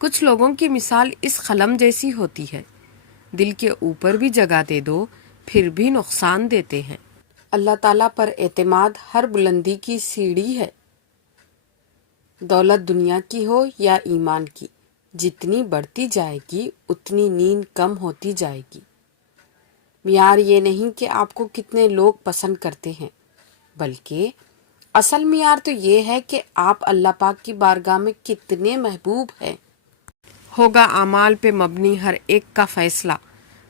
کچھ لوگوں کی مثال اس قلم جیسی ہوتی ہے، دل کے اوپر بھی جگہ دے دو پھر بھی نقصان دیتے ہیں۔ اللہ تعالیٰ پر اعتماد ہر بلندی کی سیڑھی ہے، دولت دنیا کی ہو یا ایمان کی، جتنی بڑھتی جائے گی اتنی نیند کم ہوتی جائے گی۔ معیار یہ نہیں کہ آپ کو کتنے لوگ پسند کرتے ہیں، بلکہ اصل معیار تو یہ ہے کہ آپ اللہ پاک کی بارگاہ میں کتنے محبوب ہیں۔ ہوگا اعمال پہ مبنی ہر ایک کا فیصلہ،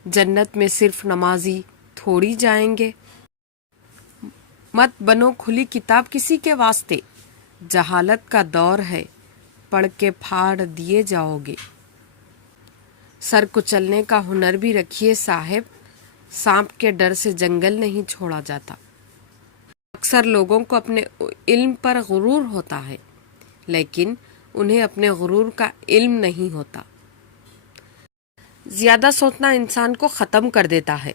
جنت میں صرف نمازی تھوڑی جائیں گے۔ مت بنو کھلی کتاب کسی کے واسطے، جہالت کا دور ہے، پڑھ کے پھاڑ دیے جاؤ گے۔ سر کچلنے کا ہنر بھی رکھیے صاحب، سانپ کے ڈر سے جنگل نہیں چھوڑا جاتا۔ اکثر لوگوں کو اپنے علم پر غرور ہوتا ہے، لیکن انہیں اپنے غرور کا علم نہیں ہوتا۔ زیادہ سوچنا انسان کو ختم کر دیتا ہے،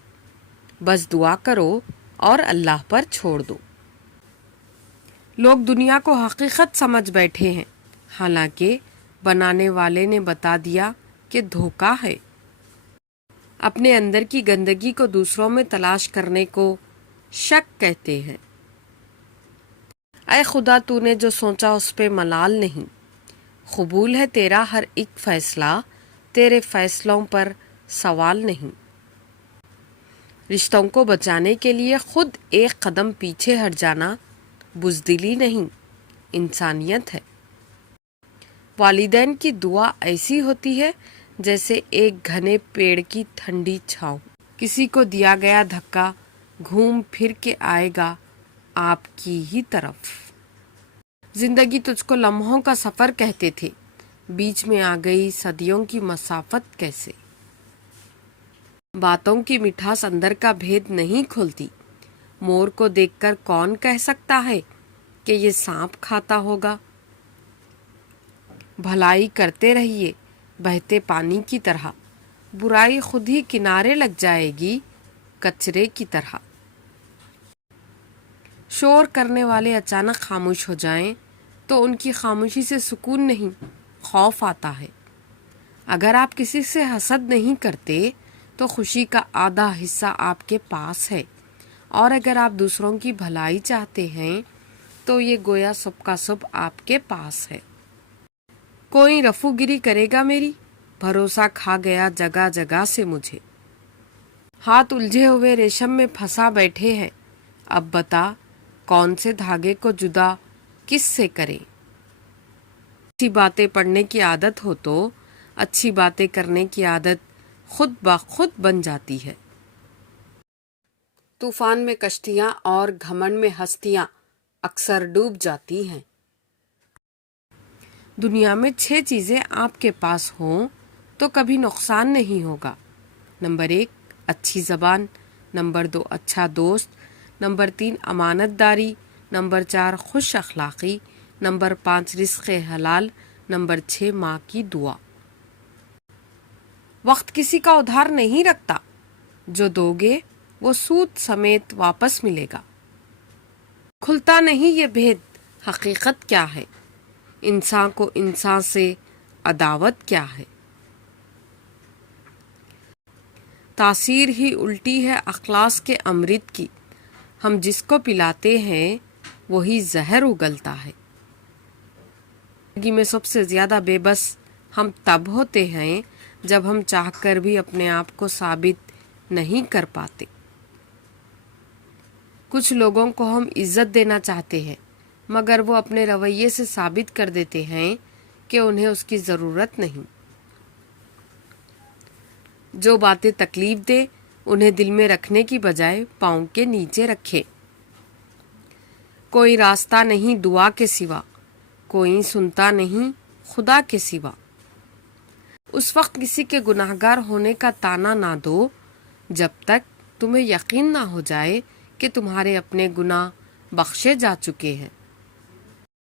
بس دعا کرو اور اللہ پر چھوڑ دو۔ لوگ دنیا کو حقیقت سمجھ بیٹھے ہیں، حالانکہ بنانے والے نے بتا دیا کہ دھوکہ ہے۔ اپنے اندر کی گندگی کو دوسروں میں تلاش کرنے کو شک کہتے ہیں۔ اے خدا تو نے جو سوچا اس پہ ملال نہیں، قبول ہے تیرا ہر ایک فیصلہ، تیرے فیصلوں پر سوال نہیں۔ رشتوں کو بچانے کے لیے خود ایک قدم پیچھے ہٹ جانا بزدلی نہیں، انسانیت ہے۔ والدین کی دعا ایسی ہوتی ہے جیسے ایک گھنے پیڑ کی ٹھنڈی چھاؤں، کسی کو دیا گیا دھکا گھوم پھر کے آئے گا آپ کی ہی طرف۔ زندگی تجھ کو لمحوں کا سفر کہتے تھے، بیچ میں آ گئی صدیوں کی مسافت کیسے۔ باتوں کی مٹھاس اندر کا بھید نہیں کھولتی، مور کو دیکھ کر کون کہہ سکتا ہے کہ یہ سانپ کھاتا ہوگا۔ بھلائی کرتے رہیے بہتے پانی کی طرح، برائی خود ہی کنارے لگ جائے گی کچرے کی طرح۔ شور کرنے والے اچانک خاموش ہو جائیں تو ان کی خاموشی سے سکون نہیں، خوف آتا ہے۔ اگر آپ کسی سے حسد نہیں کرتے تو خوشی کا آدھا حصہ آپ کے پاس ہے، اور اگر آپ دوسروں کی بھلائی چاہتے ہیں تو یہ گویا صبح کا صبح آپ کے پاس ہے۔ کوئی رفو گری کرے گا میری، بھروسہ کھا گیا جگہ جگہ سے مجھے۔ ہاتھ الجھے ہوئے ریشم میں پھنسا بیٹھے ہیں، اب بتا کون سے دھاگے کو جدا کس سے کریں۔ اچھی باتیں پڑھنے کی عادت ہو تو اچھی باتیں کرنے کی عادت خود بخود بن جاتی ہے۔ طوفان میں کشتیاں اور گھمنڈ میں ہستیاں اکثر ڈوب جاتی ہیں۔ دنیا میں 6 چیزیں آپ کے پاس ہوں تو کبھی نقصان نہیں ہوگا۔ نمبر 1 اچھی زبان، نمبر 2 اچھا دوست، نمبر 3 امانت داری، نمبر 4 خوش اخلاقی، نمبر 5 رزق حلال، نمبر 6 ماں کی دعا۔ وقت کسی کا ادھار نہیں رکھتا، جو دو گے وہ سود سمیت واپس ملے گا۔ کھلتا نہیں یہ بھید حقیقت کیا ہے، انسان کو انسان سے عداوت کیا ہے۔ تاثیر ہی الٹی ہے اخلاص کے امرت کی، ہم جس کو پلاتے ہیں وہی زہر اگلتا ہے۔ زندگی میں سب سے زیادہ بے بس ہم تب ہوتے ہیں جب ہم چاہ کر بھی اپنے آپ کو ثابت نہیں کر پاتے۔ کچھ لوگوں کو ہم عزت دینا چاہتے ہیں مگر وہ اپنے رویے سے ثابت کر دیتے ہیں کہ انہیں اس کی ضرورت نہیں۔ جو باتیں تکلیف دے انہیں دل میں رکھنے کی بجائے پاؤں کے نیچے رکھے۔ کوئی راستہ نہیں دعا کے سوا، کوئی سنتا نہیں خدا کے سوا۔ اس وقت کسی کے گناہگار ہونے کا طعنہ نہ دو جب تک تمہیں یقین نہ ہو جائے کہ تمہارے اپنے گناہ بخشے جا چکے ہیں۔